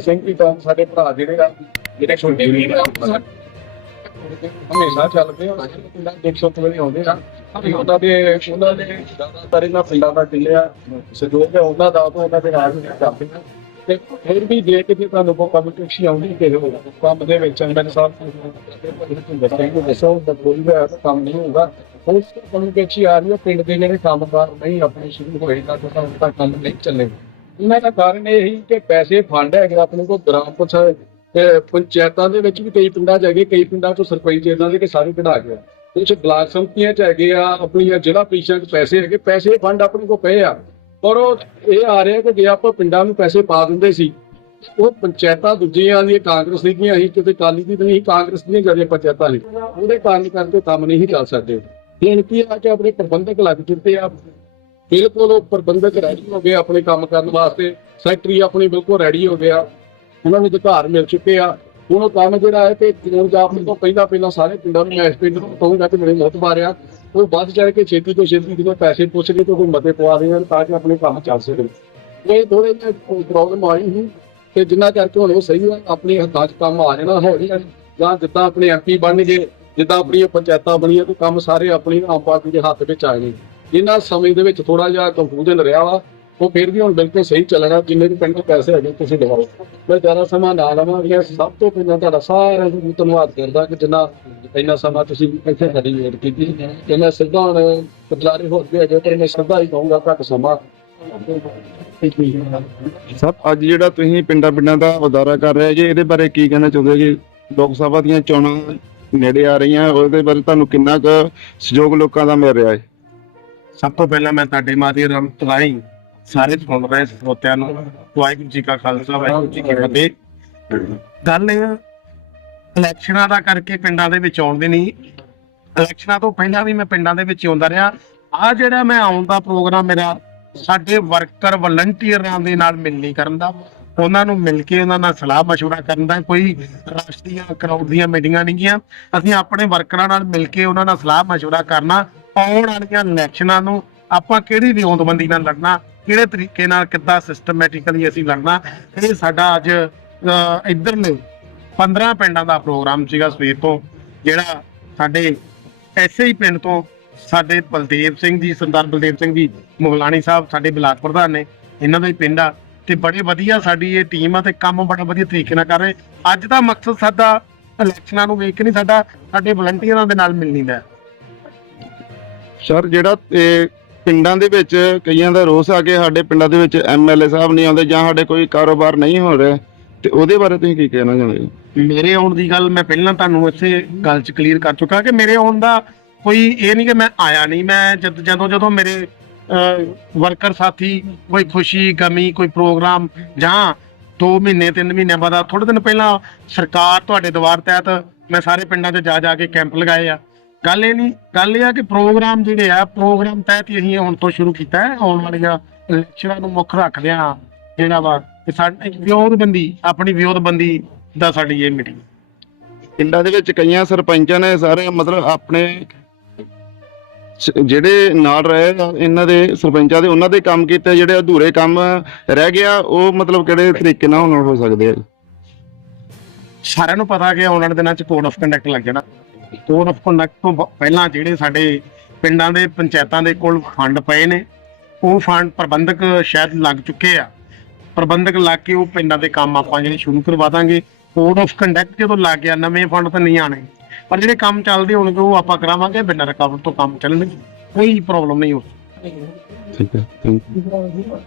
ਸਿੰਘ ਵੀ ਤਾਂ ਸਾਡੇ ਭਰਾ ਜਿਹੜੇ ਆ, ਜਿਹੜੇ ਛੋਟੇ ਵੀ ਆ, ਹਮੇਸ਼ਾ ਚੱਲਦੇ ਆ ਪਿੰਡਾਂ ਦੇ ਸੁੱਤ ਵੇਲੇ ਆਉਂਦੇ ਆ। ਉਹਨਾਂ ਦੇ ਉਹਨਾਂ ਦੇ ਜ਼ਿਆਦਾਤਰ ਇਹਨਾਂ ਪਿੰਡਾਂ ਦਾ ਕਿਲਿਆ ਸਹਿਯੋਗ ਹੈ ਉਹਨਾਂ ਦਾ ਤੋਂ ਉਹਨਾਂ ਦੇ ਰਾਜ ਕਰਦੇ ਆ ਤੇ ਫਿਰ ਵੀ ਜੇ ਕਿਤੇ ਤੁਹਾਨੂੰ ਕੋਈ ਕਮਿਊਨੀਕੇਸ਼ਨ ਆਉਂਦੀ ਕਿ ਕੰਮ ਦੇ ਵਿੱਚ ਐਮਐਨ ਸਾਹਿਬ ਦੱਸਣਗੇ ਕਿ ਦੱਸੋ ਤਾਂ ਕੋਈ ਵੀ ਕੰਮ ਨਹੀਂ ਹੋਊਗਾ। ਉਸ ਕਮਿਊਨੀਕੇਸ਼ਨ ਆ ਰਹੀ ਹੈ, ਪਿੰਡ ਦੇ ਜਿਹੜੇ ਕੰਮਕਾਰ ਨਹੀਂ, ਆਪਣੇ ਸ਼ੁਰੂ ਹੋਏਗਾ ਤਾਂ ਤਾਂ ਕੰਮ ਨਹੀਂ ਚੱਲੇਗਾ। ਇਹਨਾਂ ਦਾ ਕਾਰਨ ਇਹ ਹੀ ਕਿ ਪੈਸੇ ਫੰਡ ਹੈਗੇ ਆਪਣੇ ਕੋਲ, ਗ੍ਰਾਮ ਪੰਚਾਇਤ ਪੰਚਾਇਤਾਂ ਦੇ ਵਿੱਚ ਵੀ ਕਈ ਪਿੰਡਾਂ 'ਚ ਹੈਗੇ, ਕਈ ਪਿੰਡਾਂ 'ਚੋਂ ਸਰਪੰਚ ਇਦਾਂ ਦੇ ਕਿ ਸਾਰੇ ਕਢਾ ਗਿਆ ਕੁਝ ਬਲਾਕ ਸੰਮਤੀਆਂ 'ਚ ਹੈਗੇ ਆ, ਆਪਣੀਆਂ ਜ਼ਿਲ੍ਹਾ ਪ੍ਰੀਸ਼ਦ 'ਚ ਪੈਸੇ ਹੈਗੇ, ਪੈਸੇ ਫੰਡ ਆਪਣੇ ਕੋਲ ਪਏ ਆ। ਪਰ ਉਹ ਇਹ ਆ ਰਿਹਾ ਕਿ ਜੇ ਆਪਾਂ ਪਿੰਡਾਂ ਨੂੰ ਪੈਸੇ ਪਾ ਦਿੰਦੇ ਸੀ, ਉਹ ਪੰਚਾਇਤਾਂ ਦੂਜੀਆਂ ਦੀਆਂ, ਕਾਂਗਰਸ ਦੀਆਂ ਹੀ, ਕਿਤੇ ਕਾਲੀ ਦੀ ਨਹੀਂ, ਕਾਂਗਰਸ ਦੀਆਂ ਜਿਹੜੇ ਪੰਚਾਇਤਾਂ ਨੇ। ਉਹਦੇ ਕਾਰਨ ਕਰਕੇ ਕੰਮ ਨਹੀਂ ਚੱਲ ਸਕਦੇ। ਹੁਣ ਕੀ ਆ ਕਿ ਆਪਣੇ ਪ੍ਰਬੰਧਕ ਲੱਗ ਚੁੱਕੇ ਆ ਬਿਲਕੁਲ ਉਹ ਪ੍ਰਬੰਧਕ ਰੈਡੀ ਹੋ ਗਏ ਆਪਣੇ ਕੰਮ ਕਰਨ ਵਾਸਤੇ ਸੈਕਟਰੀ ਆਪਣੀ ਬਿਲਕੁਲ ਰੈਡੀ ਹੋ ਗਿਆ, ਉਹਨਾਂ ਨੂੰ ਅਧਿਕਾਰ ਮਿਲ ਚੁੱਕੇ ਆ। ਹੁਣ ਉਹ ਕੰਮ ਜਿਹੜਾ ਹੈ ਕਿ ਚੋਣ ਜਾਬਤੇ ਤੋਂ ਪਹਿਲਾਂ ਪਹਿਲਾਂ ਸਾਰੇ ਪਿੰਡਾਂ ਨੂੰ ਮੈਂ ਇਸ ਪਿੰਡ ਨੂੰ ਕਹੂੰਗਾ ਕਿ ਮੇਰੇ ਮੋਤ ਮਾਰਿਆ, ਉਹ ਬੱਸ ਚੜ ਕੇ ਛੇਤੀ ਤੋਂ ਛੇਤੀ ਜਦੋਂ ਪੈਸੇ ਪੁੱਛ ਕੇ ਤੋਂ ਕੋਈ ਮਤੇ ਪਵਾ ਦੇਣ ਤਾਂ ਕਿ ਆਪਣੇ ਕੰਮ ਚੱਲ ਸਕਣ ਇਹ ਥੋੜੇ ਜਿਹੇ ਪ੍ਰੋਬਲਮ ਆਈ ਸੀ ਤੇ ਜਿੰਨਾ ਕਰਕੇ ਹੁਣ ਉਹ ਸਹੀ ਹੈ ਆਪਣੇ ਹੱਥਾਂ 'ਚ ਕੰਮ ਆ ਜਾਣਾ ਹੌਲੀ ਹੌਲੀ ਜਾਂ ਜਿੱਦਾਂ ਆਪਣੇ ਐਮਪੀ ਗਏ, ਜਿੱਦਾਂ ਆਪਣੀਆਂ ਪੰਚਾਇਤਾਂ ਬਣੀਆਂ ਤੇ ਕੰਮ ਸਾਰੇ ਆਪਣੀ ਆਮ ਪਾਰਟੀ ਦੇ ਹੱਥ ਵਿੱਚ ਆਏ ਨੇ ਇਹਨਾਂ ਸਮੇਂ ਦੇ ਵਿੱਚ ਥੋੜਾ ਜਿਹਾ ਕੰਫਿਊਜ਼ਨ ਰਿਹਾ ਵਾ, ਉਹ ਫਿਰ ਵੀ ਹੁਣ ਬਿਲਕੁਲ ਸਹੀ ਚੱਲਣਾ, ਜਿੰਨੇ ਵੀ ਪਿੰਡ ਪੈਸੇ ਹੈਗੇ ਤੁਸੀਂ ਦਿਵਾਓ ਮੈਂ ਜ਼ਿਆਦਾ ਸਮਾਂ ਨਾ ਲਵਾਂਗਾ ਸਭ ਤੋਂ ਪਹਿਲਾਂ ਤੁਹਾਡਾ ਸਾਰਿਆਂ ਨੂੰ ਧੰਨਵਾਦ ਕਰਦਾ ਕਿ ਜਿੰਨਾ ਇੰਨਾ ਸਮਾਂ ਤੁਸੀਂ ਇੱਥੇ ਸਾਡੀ ਵੇਟ ਕੀਤੀ। ਤੇ ਮੈਂ ਸਿੱਧਾ ਹੁਣ ਪਟਲਾਰੇ ਹੋਰ ਵੀ ਹੈਗੇ ਪਰ ਮੈਂ ਸਿੱਧਾ ਹੀ ਕਹੂੰਗਾ ਘੱਟ ਸਮਾਂ। ਸਰ, ਅੱਜ ਜਿਹੜਾ ਤੁਸੀਂ ਪਿੰਡਾਂ ਪਿੰਡਾਂ ਦਾ ਉਦਾਰਾ ਕਰ ਰਹੇ ਜੀ, ਇਹਦੇ ਬਾਰੇ ਕੀ ਕਹਿਣਾ ਚਾਹੁੰਦੇ ਜੀ? ਲੋਕ ਸਭਾ ਦੀਆਂ ਚੋਣਾਂ ਨੇੜੇ ਆ ਰਹੀਆਂ, ਉਹਦੇ ਬਾਰੇ ਤੁਹਾਨੂੰ ਕਿੰਨਾ ਕੁ ਸਹਿਯੋਗ ਲੋਕਾਂ ਦਾ ਮਿਲ ਰਿਹਾ ਹੈ? ਸਭ ਤੋਂ ਪਹਿਲਾਂ ਮੈਂ ਤੁਹਾਡੇ ਮਾਧਿਅਮ ਰਾਹੀਂ ਸਾਰੇ ਸੁਣ ਰਹੇ ਸਰੋਤਿਆਂ ਨੂੰ ਵਾਹਿਗੁਰੂ ਜੀ ਕਾ ਖਾਲਸਾ ਵਾਹਿਗੁਰੂ ਜੀ ਕੀ ਫਤਿਹ ਗੱਲ ਇਹ ਆ, ਇਲੈਕਸ਼ਨਾਂ ਦਾ ਕਰਕੇ ਪਿੰਡਾਂ ਦੇ ਵਿੱਚ ਆਉਣ ਦੀ ਨਹੀਂ ਇਲੈਕਸ਼ਨਾਂ ਤੋਂ ਪਹਿਲਾਂ ਵੀ ਮੈਂ ਪਿੰਡਾਂ ਦੇ ਵਿੱਚ ਆਉਂਦਾ ਰਿਹਾ ਆ ਜਿਹੜਾ ਮੈਂ ਆਉਣ ਦਾ ਪ੍ਰੋਗਰਾਮ ਮੇਰਾ ਸਾਡੇ ਵਰਕਰ ਵਲੰਟੀਅਰਾਂ ਦੇ ਨਾਲ ਮਿਲਣੀ ਕਰਨ ਦਾ ਉਹਨਾਂ ਨੂੰ ਮਿਲ ਕੇ ਉਹਨਾਂ ਨਾਲ ਸਲਾਹ مشورہ ਕਰਨ ਦਾ ਕੋਈ ਰਾਸ਼ਟਰ ਦੀਆਂ ਕਰਾਊਡ ਦੀਆਂ ਮੀਟਿੰਗਾਂ ਨਹੀਂ ਗੀਆਂ ਅਸੀਂ ਆਪਣੇ ਵਰਕਰਾਂ ਨਾਲ ਮਿਲ ਕੇ ਉਹਨਾਂ ਨਾਲ ਸਲਾਹ مشورہ ਕਰਨਾ ਆਉਣ ਵਾਲੀਆਂ ਇਲੈਕਸ਼ਨਾਂ ਨੂੰ ਆਪਾਂ ਕਿਹੜੀ ਵਿਉਂਤਬੰਦੀ ਨਾਲ ਲੜਨਾ ਕਿਹੜੇ ਤਰੀਕੇ ਨਾਲ ਕਿੱਦਾਂ ਸਿਸਟਮੈਟਿਕਲੀ ਅਸੀਂ ਲੜਨਾ? ਇਹ ਸਾਡਾ ਅੱਜ ਅਹ, ਇੱਧਰਲੇ 15 ਪਿੰਡਾਂ ਦਾ ਪ੍ਰੋਗਰਾਮ ਸੀਗਾ ਸਵੇਰ ਤੋਂ ਜਿਹੜਾ ਸਾਡੇ ਐਸੇ ਹੀ ਪਿੰਡ ਤੋਂ ਸਾਡੇ ਬਲਦੇਵ ਸਿੰਘ ਜੀ ਸਰਦਾਰ ਬਲਦੇਵ ਸਿੰਘ ਜੀ ਮੁਗਲਾਣੀ ਸਾਹਿਬ ਸਾਡੇ ਬਲਾਕ ਪ੍ਰਧਾਨ ਨੇ ਇਹਨਾਂ ਦਾ ਹੀ ਪਿੰਡ ਆ ਤੇ ਬੜੇ ਵਧੀਆ ਸਾਡੀ ਇਹ ਟੀਮ ਆ ਤੇ ਕੰਮ ਬੜਾ ਵਧੀਆ ਤਰੀਕੇ ਨਾਲ ਕਰ ਰਹੇ। ਅੱਜ ਦਾ ਮਕਸਦ ਸਾਡਾ ਇਲੈਕਸ਼ਨਾਂ ਨੂੰ ਵੇਖ ਕੇ ਨਹੀਂ ਸਾਡਾ ਸਾਡੇ ਵਲੰਟੀਅਰਾਂ ਦੇ ਨਾਲ ਮਿਲਣੀ ਦਾ। ਸਰ, ਜਿਹੜਾ ਇਹ ਪਿੰਡਾਂ ਦੇ ਵਿੱਚ ਕਈਆਂ ਦਾ ਰੋਸ ਆ ਕੇ ਸਾਡੇ ਪਿੰਡਾਂ ਦੇ ਵਿੱਚ ਐਮਐਲਏ ਸਾਹਿਬ ਨਹੀਂ ਆਉਂਦੇ ਜਾਂ ਸਾਡੇ ਕੋਈ ਕਾਰੋਬਾਰ ਨਹੀਂ ਹੋ ਰਿਹਾ, ਤੇ ਉਹਦੇ ਬਾਰੇ ਤੁਸੀਂ ਕੀ ਕਹਿਣਾ ਚਾਹੁੰਦੇ ਹੋ ਮੇਰੇ ਆਉਣ ਦੀ ਗੱਲ ਮੈਂ ਪਹਿਲਾਂ ਤੁਹਾਨੂੰ ਇੱਥੇ ਗੱਲ 'ਚ ਕਲੀਅਰ ਕਰ ਚੁੱਕਾ ਕਿ ਮੇਰੇ ਆਉਣ ਦਾ ਕੋਈ ਇਹ ਨਹੀਂ ਕਿ ਮੈਂ ਆਇਆ ਨਹੀਂ, ਮੈਂ ਜਦ, ਜਦੋਂ ਜਦੋਂ ਮੇਰੇ ਵਰਕਰ ਸਾਥੀ ਕੋਈ ਖੁਸ਼ੀ, ਗਮੀ, ਕੋਈ ਪ੍ਰੋਗਰਾਮ ਜਾਂ 2 ਮਹੀਨੇ 3 ਮਹੀਨਿਆਂ ਬਾਅਦ ਥੋੜੇ ਦਿਨ ਪਹਿਲਾਂ ਸਰਕਾਰ ਤੁਹਾਡੇ ਦਵਾਰ ਤਹਿਤ ਮੈਂ ਸਾਰੇ ਪਿੰਡਾਂ 'ਚ ਜਾ ਜਾ ਕੇ ਕੈਂਪ ਲਗਾਏ ਆ। ਗੱਲ ਇਹ ਨਹੀਂ ਗੱਲ ਇਹ ਆ ਕਿ ਪ੍ਰੋਗਰਾਮ ਜਿਹੜੇ ਆ ਪ੍ਰੋਗਰਾਮ ਤਹਿਤ ਹੀ ਅਸੀਂ ਹੁਣ ਤੋਂ ਸ਼ੁਰੂ ਕੀਤਾ ਹੈ ਆਉਣ ਵਾਲੀਆਂ ਇਲੈਕਸ਼ਨਾਂ ਨੂੰ ਮੁੱਖ ਰੱਖਦੇ ਆ ਜਿਹੜਾ ਵਾ ਕਿ ਸਾਡੀ ਵਿਰੋਧਬੰਦੀ ਆਪਣੀ ਵਿਰੋਧਬੰਦੀ ਦਾ ਸਾਡੀ ਇਹ ਮੀਟਿੰਗ ਪਿੰਡਾਂ ਦੇ ਵਿੱਚ ਕਈਆਂ ਸਰਪੰਚਾਂ ਨੇ ਸਾਰੇ ਮਤਲਬ ਆਪਣੇ ਜਿਹੜੇ ਨਾਲ ਰਹੇ ਇਹਨਾਂ ਦੇ ਸਰਪੰਚਾਂ ਦੇ ਉਹਨਾਂ ਦੇ ਕੰਮ ਕੀਤੇ ਜਿਹੜੇ ਅਧੂਰੇ ਕੰਮ ਰਹਿ ਗਿਆ ਉਹ ਮਤਲਬ ਕਿਹੜੇ ਤਰੀਕੇ ਨਾਲ ਹੁਣ ਹੋ ਸਕਦੇ ਆ? ਸਾਰਿਆਂ ਨੂੰ ਪਤਾ ਕਿ ਆਉਣ ਵਾਲੇ ਦਿਨਾਂ 'ਚ ਕੋਡ ਆਫ ਕੰਡਕਟ ਲੱਗ ਜਾਣਾ। ਕੋਡ ਆਫ ਕੰਡਕਟ ਤੋਂ ਬ- ਪਹਿਲਾਂ ਜਿਹੜੇ ਸਾਡੇ ਪਿੰਡਾਂ ਦੇ ਪੰਚਾਇਤਾਂ ਦੇ ਕੋਲ ਫੰਡ ਪਏ ਨੇ ਉਹ ਫੰਡ ਪ੍ਰਬੰਧਕ ਸ਼ਾਇਦ ਲੱਗ ਚੁੱਕੇ ਆ। ਪ੍ਰਬੰਧਕ ਲੱਗ ਕੇ ਉਹ ਪਿੰਡਾਂ ਦੇ ਕੰਮ ਆਪਾਂ ਜਿਹੜੇ ਸ਼ੁਰੂ ਕਰਵਾ ਦਾਂਗੇ। ਕੋਡ ਆਫ ਕੰਡਕਟ ਜਦੋਂ ਲੱਗ ਗਿਆ ਨਵੇਂ ਫੰਡ ਤਾਂ ਨਹੀਂ ਆਣੇ ਪਰ ਜਿਹੜੇ ਕੰਮ ਚੱਲਦੇ ਹੋਣਗੇ ਉਹ ਆਪਾਂ ਕਰਾਵਾਂਗੇ ਬਿਨਾਂ ਰੁਕਾਵਟ ਤੋਂ ਕੰਮ ਚੱਲਣਗੇ। ਕੋਈ ਪ੍ਰੋਬਲਮ ਨਹੀਂ ਹੋ ਠੀਕ ਹੈ ਥੈਂਕ ਯੂ